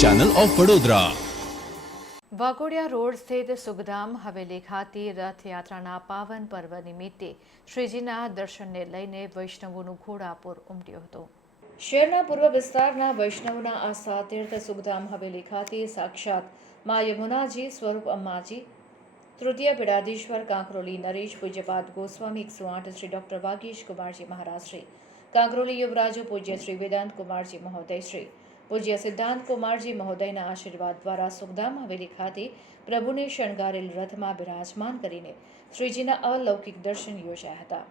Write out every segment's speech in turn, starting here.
Channel of Vadodara Waghodia road સ્થિત સુખધામ હવેલી ખાતે રથયાત્રાના પાવન પર્વ નિમિત્તે શ્રીજીના દર્શનને લઈને વૈષ્ણવોનું ઘોડાપુર ઉમટ્યો હતો. શહેરના પૂર્વ વિસ્તારના વૈષ્ણવના આસ્થા તીર્થ સુખધામ હવેલી ખાતે સાક્ષાત મા યમુનાજી સ્વરૂપ અંબાજી તૃતીય પીડાધીશ્વર કાંકરોલી નરેશ પૂજ્યપાદ ગોસ્વામી એકસો આઠ શ્રી ડોક્ટર વાગીશ કુમારજી મહારાજ શ્રી કાંકરોલી યુવરાજો પૂજ્ય શ્રી વેદાંત કુમારજી મહોદય શ્રી પૂજ્ય સિદ્ધાંત કુમારજી મહોદયના આશીર્વાદ દ્વારા સુખધામ હવેલી ખાતે પ્રભુને શણગારેલ રથમાં બિરાજમાન કરીને શ્રીજીના અલૌકિક દર્શન યોજાયા હતા.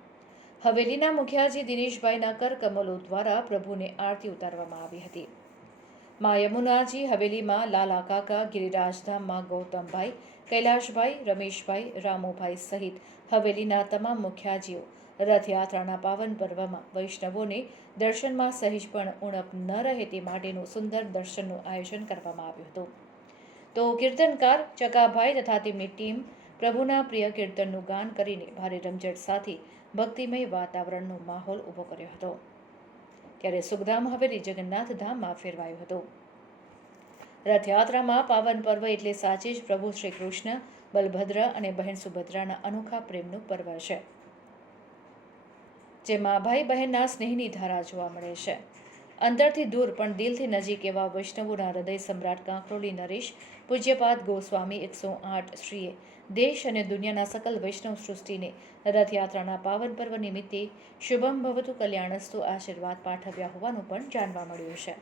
હવેલીના મુખિયાજી દિનેશભાઈના કરકમલો દ્વારા પ્રભુને આરતી ઉતારવામાં આવી હતી. મા યમુનાજી હવેલીમાં લાલા કાકા ગિરિરાજધામમાં ગૌતમભાઈ, કૈલાશભાઈ, રમેશભાઈ, રામુભાઈ સહિત હવેલીના તમામ મુખ્યાજીઓ રથયાત્રાના પાવન પર્વમાં વૈષ્ણવોને દર્શનમાં સહેજ પણ ઉણપ ન રહે તે માટેનું સુંદર દર્શનનું આયોજન કરવામાં આવ્યું હતું. તો કીર્તનકાર ચકાભાઈ તથા તેમની ટીમ પ્રભુના પ્રિય કીર્તનનું ગાન કરીને ભારે રમઝટ સાથે ભક્તિમય વાતાવરણનો માહોલ ઊભો કર્યો હતો. ત્યારે સુખધામ હવેલી જગન્નાથ ફેરવાયું હતું. રથયાત્રામાં પાવન પર્વ એટલે સાચે જ પ્રભુ શ્રી કૃષ્ણ બલભદ્ર અને બહેન સુભદ્રાના અનોખા પ્રેમનું પર્વ છે. જેમાં ભાઈ બહેનના સ્નેહની ધારા જોવા મળે છે. અંતરથી દૂર પણ દિલથી નજીક એવા વૈષ્ણવોના હૃદય સમ્રાટ કાંકરોલી નરેશ, પૂજ્યપાદ ગોસ્વામી એકસો આઠ શ્રીએ દેશ અને દુનિયાના સકલ વૈષ્ણવ સૃષ્ટિને રથયાત્રાના પાવન પર્વ નિમિત્તે શુભમ ભવતુ કલ્યાણસ્તુ આશીર્વાદ પાઠવ્યા હોવાનું પણ જાણવા મળ્યું છે.